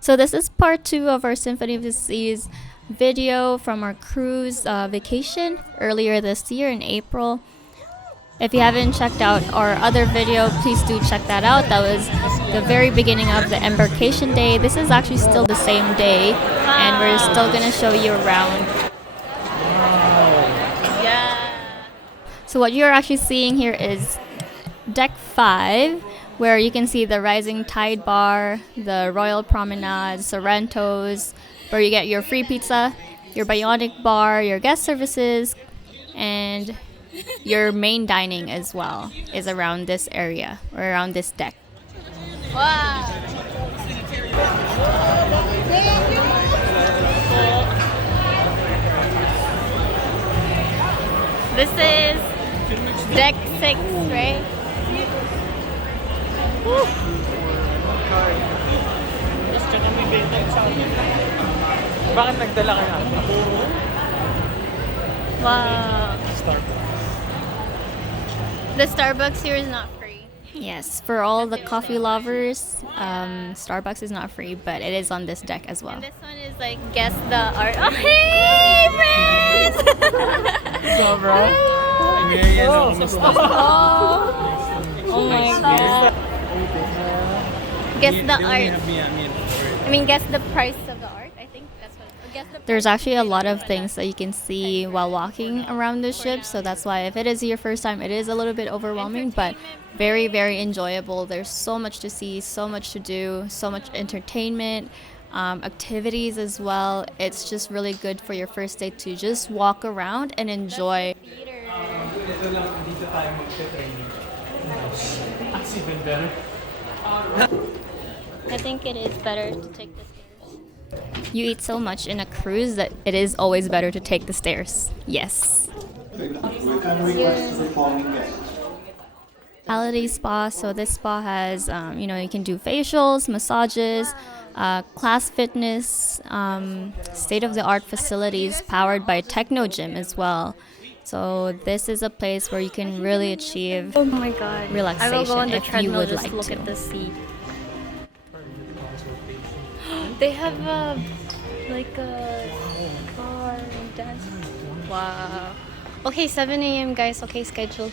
So this is part 2 of our Symphony of the Seas video from our cruise vacation earlier this year in April. If you haven't checked out our other video, please do check that out. That was the very beginning of the embarkation day. This is actually still the same day, and we're still gonna show you around. Yeah. So what you're actually seeing here is Deck 5, where you can see the Rising Tide Bar, the Royal Promenade, Sorrento's, where you get your free pizza, your Bionic Bar, your guest services, and your main dining as well is around this area or around this deck. Wow! This is deck 6, right? Woo! Bakit nagdala ka na? Wow! The Starbucks here is not free. Yes, for all the coffee lovers, Starbucks is not free, but it is on this deck as well. And this one is like guess the art. Oh, hey, friends! What's up, bro? Oh my god. Guess the art. I mean, guess the price of the art. I think that's what. Guess the There's actually a lot of things that you can see while walking around the ship, so that's why if it is your first time, it is a little bit overwhelming, but very, very enjoyable. There's so much to see, so much to do, so much entertainment, activities as well. It's just really good for your first day to just walk around and enjoy. That's even better. I think it is better to take the stairs. You eat so much in a cruise that it is always better to take the stairs. Yes. Hospitality spa. So this spa has, you can do facials, massages, class fitness, state-of-the-art facilities powered by Techno Gym as well. So this is a place where you can really achieve relaxation. I will go on the treadmill just to look at the sea. They have a bar and dance. Wow. Okay, 7 a.m. guys. Okay, schedule.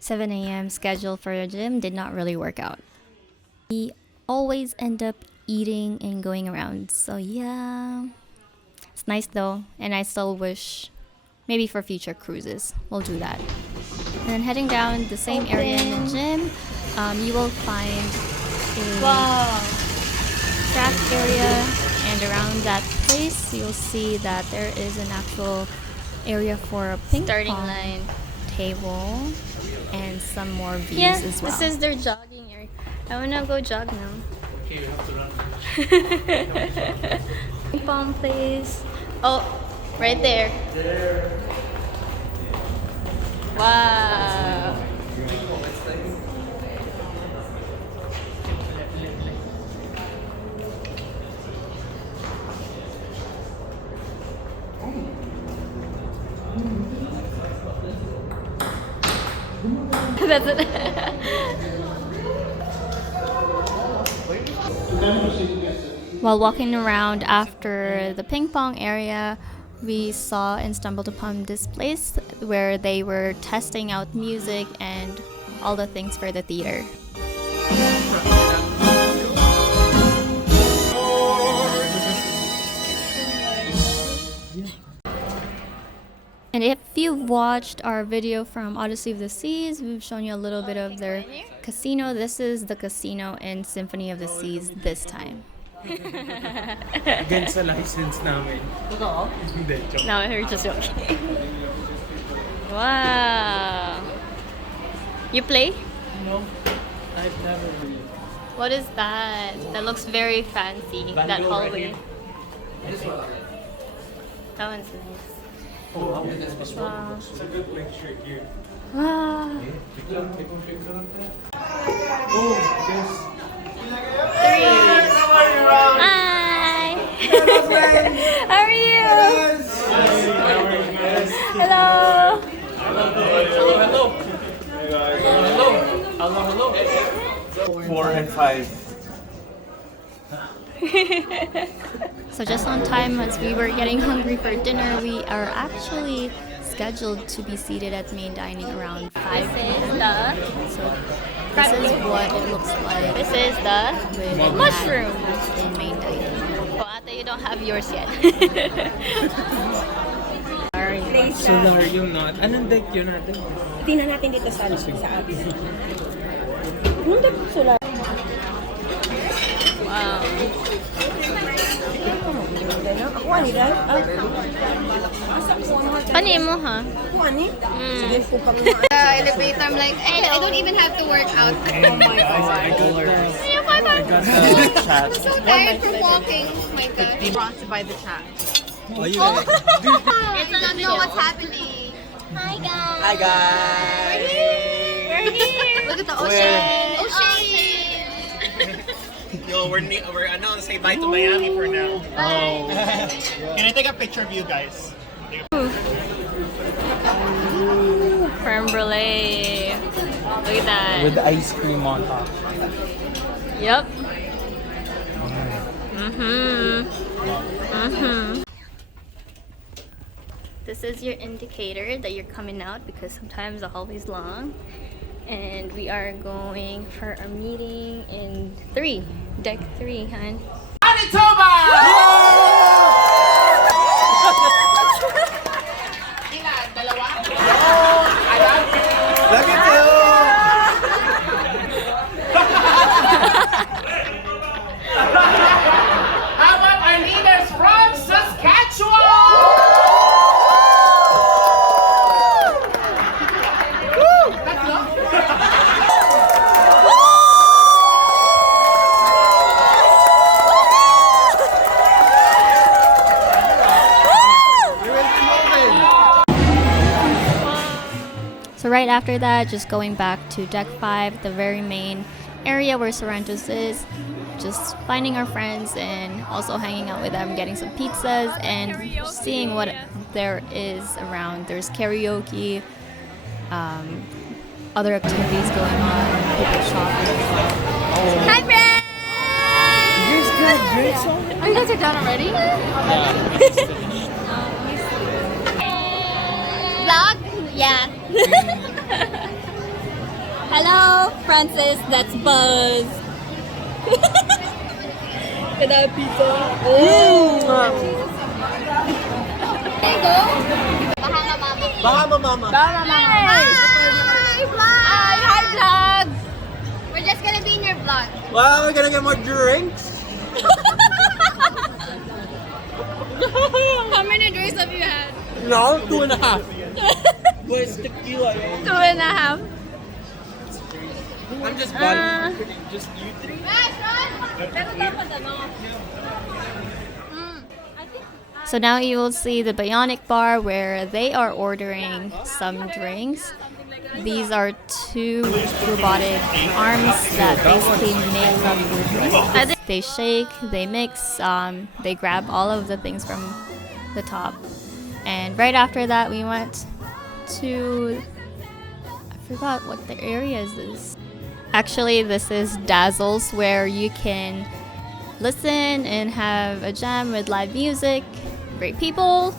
7 a.m. schedule for a gym did not really work out. We always end up eating and going around. So yeah, it's nice though, and I still wish maybe for future cruises we'll do that. And then heading down the same area in the gym, you will find a craft area, and around that place you'll see that there is an actual area for a ping pong table and some more views as well. This is their jogging area. I wanna go jog now. Okay, we have to run. Ping pong place. Oh, right there. Wow. That's it. While walking around after the ping pong area, we saw and stumbled upon this place where they were testing out music and all the things for the theater. And if you've watched our video from Odyssey of the Seas, we've shown you a little bit of their casino. This is the casino in Symphony of the Seas this time. Against the license namin. Hindi, joke. No, we're just joking. Wow. You play? No, I've never really. What is that? That looks very fancy. That hallway. That one's nice. Oh, wow. Wow. It's a good picture here. Wow. Oh, yes. Hi. How are you? Hello. Hello. Hello. Hello. 4 and 5. So just on time, as we were getting hungry for dinner, we are actually scheduled to be seated at main dining around 5 p.m. So this is what it looks like. This is the with mushroom. in main dining. Oh, ate, you don't have yours yet. Solarium not. Anong deck yun natin? Tingnan natin dito sa atin. Nung deck solar. Wow. Ako ani dahil. Pani mo, ha? Ako ani. Sige po pang Elevator, I'm like, I don't even have to work out. Oh my God. I got the chat. I'm so tired from walking. Oh my God. Sponsored by the chat. Oh, you It's I don't know what's happening. Hi, guys. Hi guys. We're here. Look at the ocean. Ocean. Yo, we're say bye to Miami for now. Oh. Can I take a picture of you guys? Creme brulee. Look at that. With ice cream on top. Yep. This is your indicator that you're coming out because sometimes the hallway's long. And we are going for a meeting in 3, deck 3, hon. Look at How about our leaders from Saskatchewan? So right after that, just going back to deck 5, the very main area where Sorrento's is, just finding our friends and also hanging out with them, getting some pizzas and seeing what there is around. There's karaoke, other activities going on, people shopping as well. Hi, friends! Are you guys done already? Vlog? Yeah. Hello, Francis. That's Buzz. Can I have pizza? There you go. Bahama Mama. Hi, vlog. Hi, vlog. We're just gonna be in your vlog. Wow, we're gonna get more drinks. How many drinks have you had? No, 2.5. Where's tequila? 2.5. I'm just just you three. So now you will see the Bionic Bar where they are ordering some drinks. These are 2 robotic arms that basically make up your drinks. They shake, they mix, they grab all of the things from the top. And right after that, we went to, I forgot what the area is this. Actually, this is Dazzles, where you can listen and have a jam with live music, great people,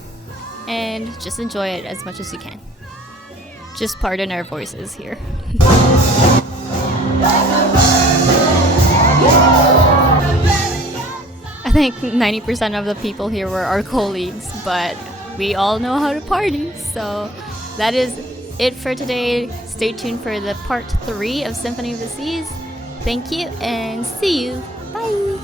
and just enjoy it as much as you can. Just pardon our voices here. I think 90% of the people here were our colleagues, but we all know how to party. So that is it for today. Stay tuned for the part 3 of Symphony of the Seas. Thank you and see you. Bye.